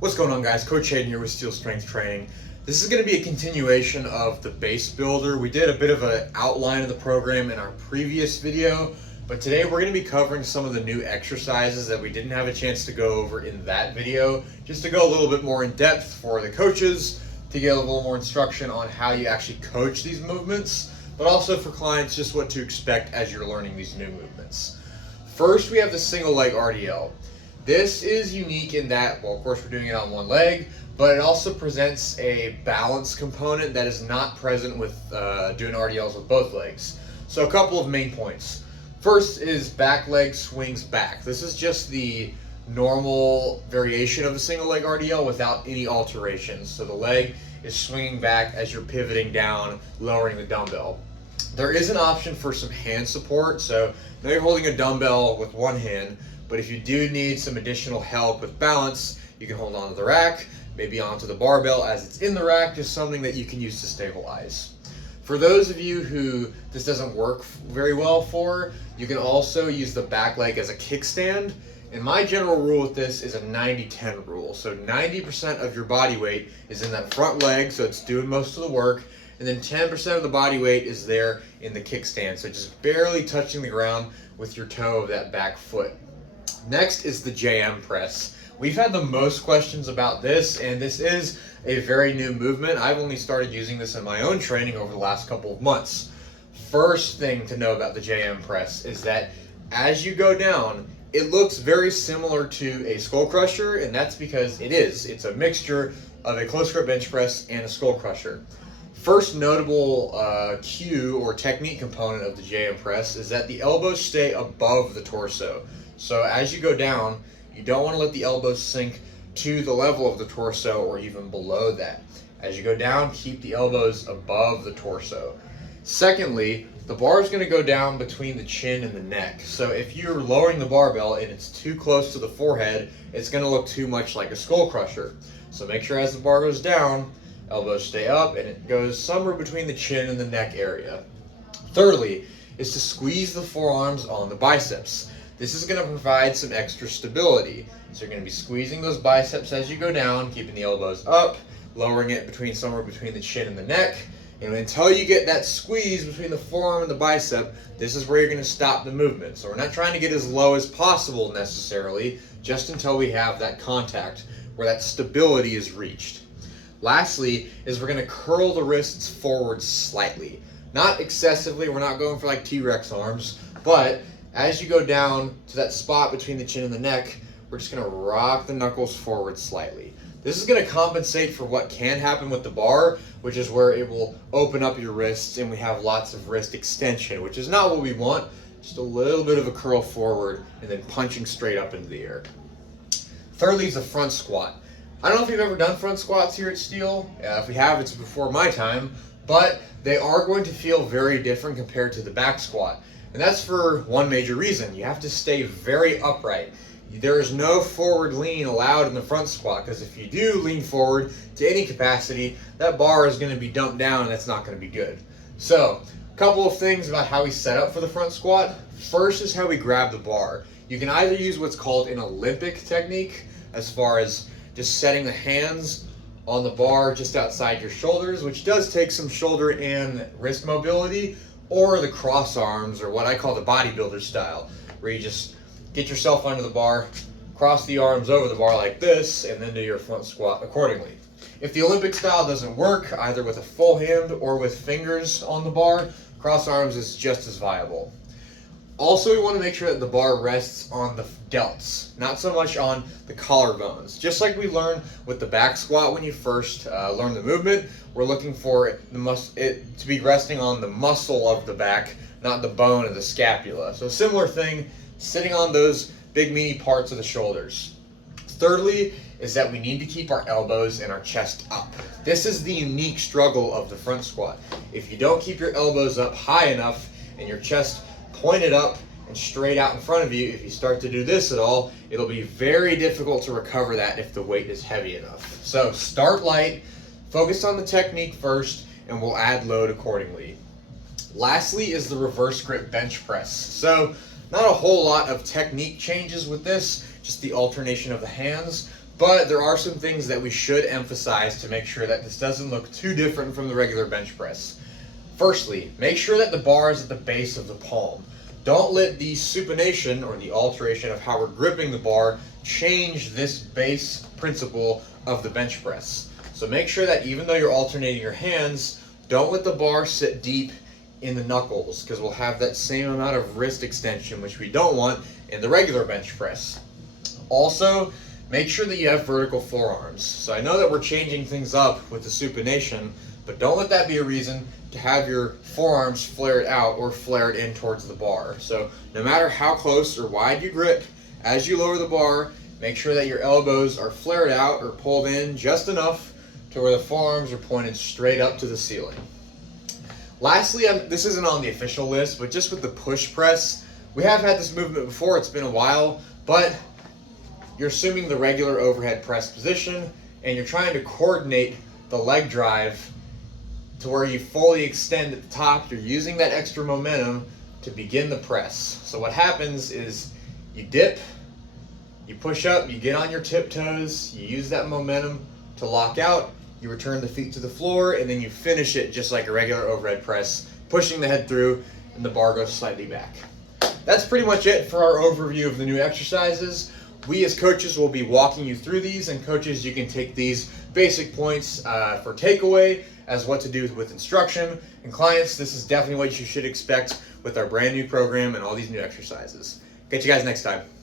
What's going on, guys? Coach Hayden here with Steel Strength Training. This is going to be a continuation of the base builder. We did a bit of an outline of the program in our previous video, but today we're going to be covering some of the new exercises that we didn't have a chance to go over in that video, just to go a little bit more in depth for the coaches, to get a little more instruction on how you actually coach these movements, but also for clients just what to expect as you're learning these new movements. First, we have the single leg RDL. This is unique in that, well, of course, we're doing it on one leg, but it also presents a balance component that is not present with doing RDLs with both legs. So a couple of main points. First is back leg swings back. This is just the normal variation of a single leg RDL without any alterations. So the leg is swinging back as you're pivoting down, lowering the dumbbell. There is an option for some hand support. So now you're holding a dumbbell with one hand, but if you do need some additional help with balance, you can hold onto the rack, maybe onto the barbell as it's in the rack, just something that you can use to stabilize. For those of you who this doesn't work very well for, you can also use the back leg as a kickstand. And my general rule with this is a 90-10 rule. So 90% of your body weight is in that front leg, so it's doing most of the work, and then 10% of the body weight is there in the kickstand, so just barely touching the ground with your toe of that back foot. Next is the JM press. We've had the most questions about this, and this is a very new movement. I've only started using this in my own training over the last couple of months. First thing to know about the JM press is that as you go down, it looks very similar to a skull crusher, and that's because it is. It's a mixture of a close grip bench press and a skull crusher. First notable cue or technique component of the JM press is that the elbows stay above the torso. So as you go down, you don't want to let the elbows sink to the level of the torso or even below that. As you go down, keep the elbows above the torso. Secondly, the bar is going to go down between the chin and the neck. So if you're lowering the barbell and it's too close to the forehead, it's going to look too much like a skull crusher. So make sure as the bar goes down, elbows stay up and it goes somewhere between the chin and the neck area. Thirdly, is to squeeze the forearms on the biceps. This is going to provide some extra stability. So you're going to be squeezing those biceps as you go down, keeping the elbows up, lowering it somewhere between the chin and the neck. And until you get that squeeze between the forearm and the bicep, this is where you're going to stop the movement. So we're not trying to get as low as possible necessarily, just until we have that contact where that stability is reached. Lastly, is we're going to curl the wrists forward slightly. Not excessively, we're not going for like T-Rex arms, but as you go down to that spot between the chin and the neck, we're just going to rock the knuckles forward slightly. This is going to compensate for what can happen with the bar, which is where it will open up your wrists and we have lots of wrist extension, which is not what we want. Just a little bit of a curl forward and then punching straight up into the air. Thirdly is a front squat. I don't know if you've ever done front squats here at Steel. If we have, it's before my time, but they are going to feel very different compared to the back squat. And that's for one major reason. You have to stay very upright. There is no forward lean allowed in the front squat, because if you do lean forward to any capacity, that bar is going to be dumped down and that's not going to be good. So, a couple of things about how we set up for the front squat. First is how we grab the bar. You can either use what's called an Olympic technique, as far as just setting the hands on the bar just outside your shoulders, which does take some shoulder and wrist mobility, or the cross arms, or what I call the bodybuilder style, where you just get yourself under the bar, cross the arms over the bar like this, and then do your front squat accordingly. If the Olympic style doesn't work, either with a full hand or with fingers on the bar, cross arms is just as viable. Also, we want to make sure that the bar rests on the delts, not so much on the collarbones. Just like we learned with the back squat when you first learn the movement, we're looking for it to be resting on the muscle of the back, not the bone of the scapula. So a similar thing, sitting on those big meaty parts of the shoulders. Thirdly is that we need to keep our elbows and our chest up. This is the unique struggle of the front squat. If you don't keep your elbows up high enough and your chest pointed up and straight out in front of you, if you start to do this at all, it'll be very difficult to recover that if the weight is heavy enough. So start light, focus on the technique first, and we'll add load accordingly. Lastly is the reverse grip bench press. So not a whole lot of technique changes with this, just the alternation of the hands. But there are some things that we should emphasize to make sure that this doesn't look too different from the regular bench press. Firstly, make sure that the bar is at the base of the palm. Don't let the supination, or the alteration of how we're gripping the bar, change this base principle of the bench press. So make sure that even though you're alternating your hands, don't let the bar sit deep in the knuckles, because we'll have that same amount of wrist extension, which we don't want in the regular bench press. Also, make sure that you have vertical forearms. So I know that we're changing things up with the supination, but don't let that be a reason to have your forearms flared out or flared in towards the bar. So no matter how close or wide you grip, as you lower the bar, make sure that your elbows are flared out or pulled in just enough to where the forearms are pointed straight up to the ceiling. Lastly, this isn't on the official list, but just with the push press, we have had this movement before, it's been a while, but you're assuming the regular overhead press position and you're trying to coordinate the leg drive to where you fully extend at the top. You're using that extra momentum to begin the press. So what happens is you dip, you push up, you get on your tiptoes, you use that momentum to lock out, you return the feet to the floor, and then you finish it just like a regular overhead press, pushing the head through, and the bar goes slightly back. That's pretty much it for our overview of the new exercises. We as coaches will be walking you through these, and coaches, you can take these basic points for takeaway as what to do with instruction. And clients, this is definitely what you should expect with our brand new program and all these new exercises. Catch you guys next time.